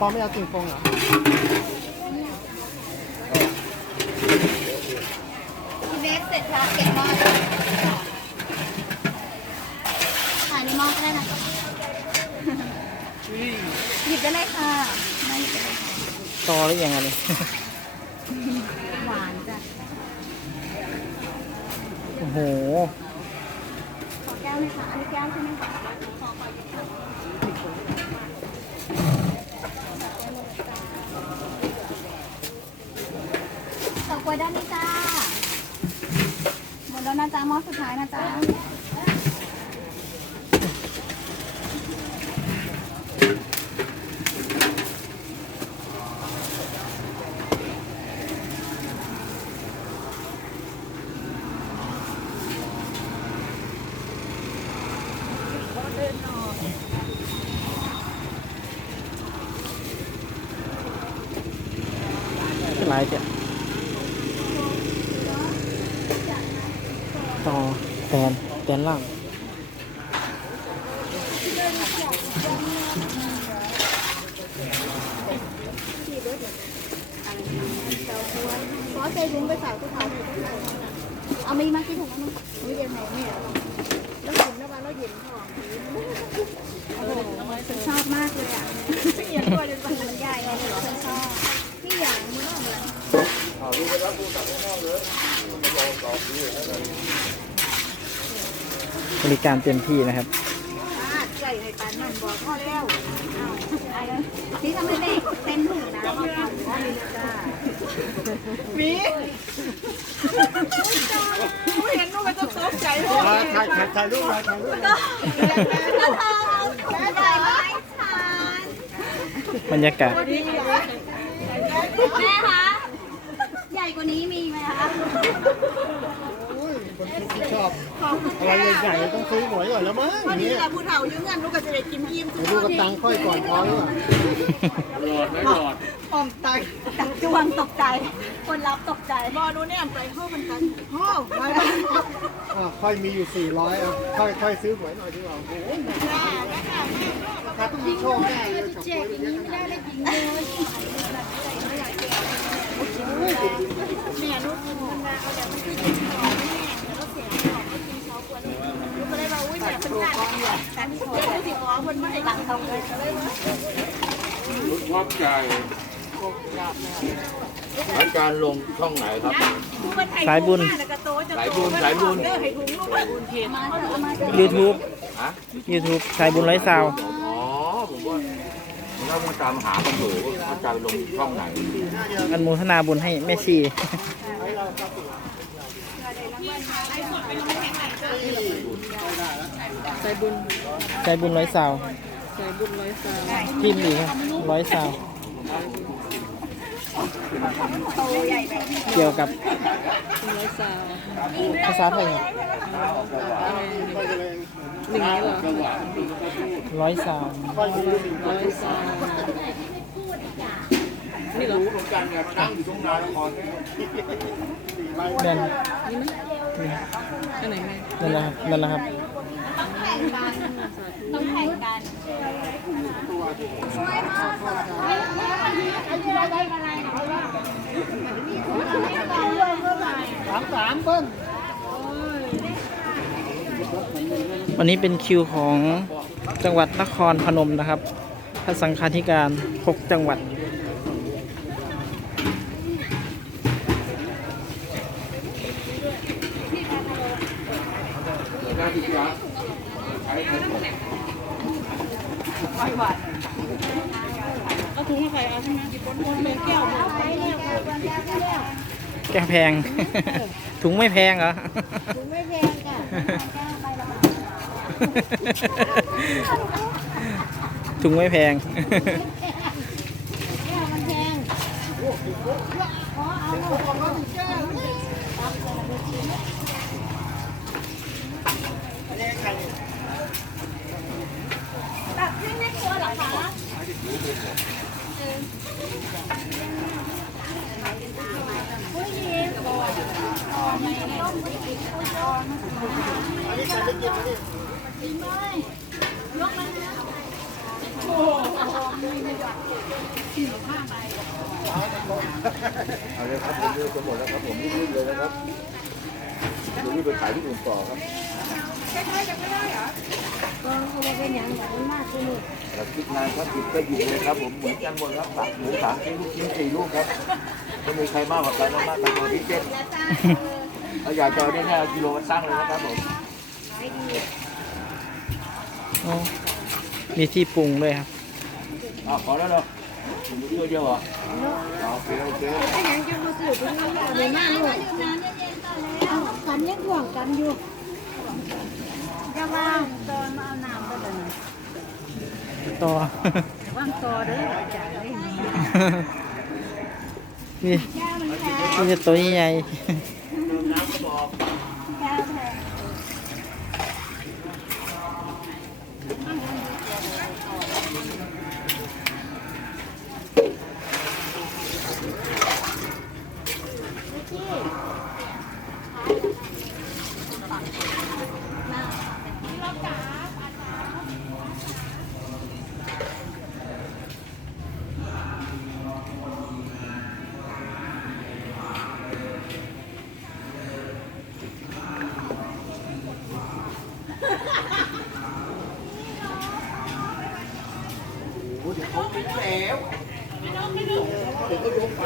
ปอไม่เอาติ่งฟงเหรอพี่เบสเสร็จแล้วเก็บหม้อถ่ายในหม้อก็ได้นะหยิบได้เลยค่ะไม่หยิบได้เลยค่ะต่อหรือยังไงนี่หวานจ้ะโอ้โห ขอแก้วไหมคะ อันนี้แก้วใช่ไหมคะขอขอหยิบค่ะต่อกล้วยได้ไหมจ้าหมดแล้วนะจ๊ะห ม้อสุดท้ายนะจ๊ะเป็นไรจ้ะ ต่อแตนแตนล่างขอใส่ถุงไปฝากผู้เขาเอามีมากี่ถุงมั้งม่เย็นไหนไม่เหรอแล้วกินแล้ววันแล้วเย็นท้องโอ้โหฉันชอบมากเลยอะไม่เย็นกว่าจะสั่งมันใหญ่เลยฉันชอบที่อย่างนี้มากเลย บริการเต็มที่นะครับใหญ่ในปานนั่นบอกพ่อแล้วนี่ทำให้เด็กเต็มถุงนะพ่อทำพ่อมีจ้าถ่ายถ่ายถ่ายถ่ายรูปถ่ายถ่ายรูปแล้วเธอเอาใหญ่ไหมทานบรรยากาศแม่คะ ชอบอะไรใหญ่ๆต้องซื้อหวยก่อนแล้วมั้งอย่างนี่นี้แหละผู้เฒ่ายืมเงินลูกก็จะได้กินยิ้มเดี๋ยวดูกับตังค์ค่อยก่อนพอหรือเปล่าหอมตังตักจวงตกใจ คนรับตกใจบอดูเนี่ยไปห้องมันกันห้องไว้ไว้อะค่อยมีอยู่400อะค่อยค่อยซื้อหวยหน่อยดีกว่าโอ้โหถ้าต้องมีโชคแน่เลยกับหวยแบบนี้เนี่ยลูกกินมันนะเอาแต่มันคือกินของแม่แล้วเสียของก็กินเขาควรลูกก็เลย ลยก็เลยว่าชอบใจรายการลงช่องไหนครับ สายบุญ สายบุญสายบุญเด้อให้ถุงลูกบุญเทียนมาเถอะมา YouTube ฮะ YouTube สายบุญร้อยซาวอ๋อผมว่า ผมก็มาตามหากันอยู่ว่าจะลงช่องไหนอันโมทนาบุญให้แม่ชีใส่บุญสายบุญร้อยซาวใส่บุญร้อยสามพิมพ์ดีครับร้อยซาว เกี่ยวกับร้อยสามภาษาไทยครับหนึ่งนี้เหรอร้อยซาวร้อยสามนี่เหรอแบนนี่ไหมอันไหนแม่นั่นแหละครับนั่นแหละครับ ต้องแข่งกันสามสามเบิ้ลวันนี้เป็นคิวของจังหวัดนครพนมนะครับพระสังฆาธิการ 6 จังหวัด เอาถุงมาใส่เอาใช่ไหมคนคนเลยแก้วแกแพง ถุงไม่แพงเหรอ ถุงไม่แพงค่ะถุงไม่แพงแก้วมันแพงตักขึ้นในครัว เอาเอาเลยครับผมเลือกจะหมดแล้วครับผมรีบๆเลยนะครับเดี๋ยวรีบไปขายที่อื่นต่อครับ ก็ เขาบอกเป็นอย่างแบบมากคือหมดแต่คิดงานครับหยิบก็หยิบเลยครับผมเหมือนกันหมดครับตักหมูสามชิ้นลูกชิ้นสี่ลูกครับไม่มีใครมากกว่าใครมากๆกันตัวที่เจ็ดเอาอยากจะเอาเนี่ยเอากิโลมาตั้งเลยนะครับผมโอ้มีที่ปรุงด้วยครับอ้าวพอแล้วเหรอถึงตัวเดียวเหรอเอาโอเคโอเคไอ้ยังจะมาสื่อตรงนี้อย่างเลยมากเลยเอากันยังห่วงกันอยู่ จะว่างตอนมาเอาน้ำก็เลยต่อ ว่างต่อเด้อจ่ายเลยนี่นี่จะตัวใหญ่ เขาไปแล้วเดี๋ยวเขาลงไป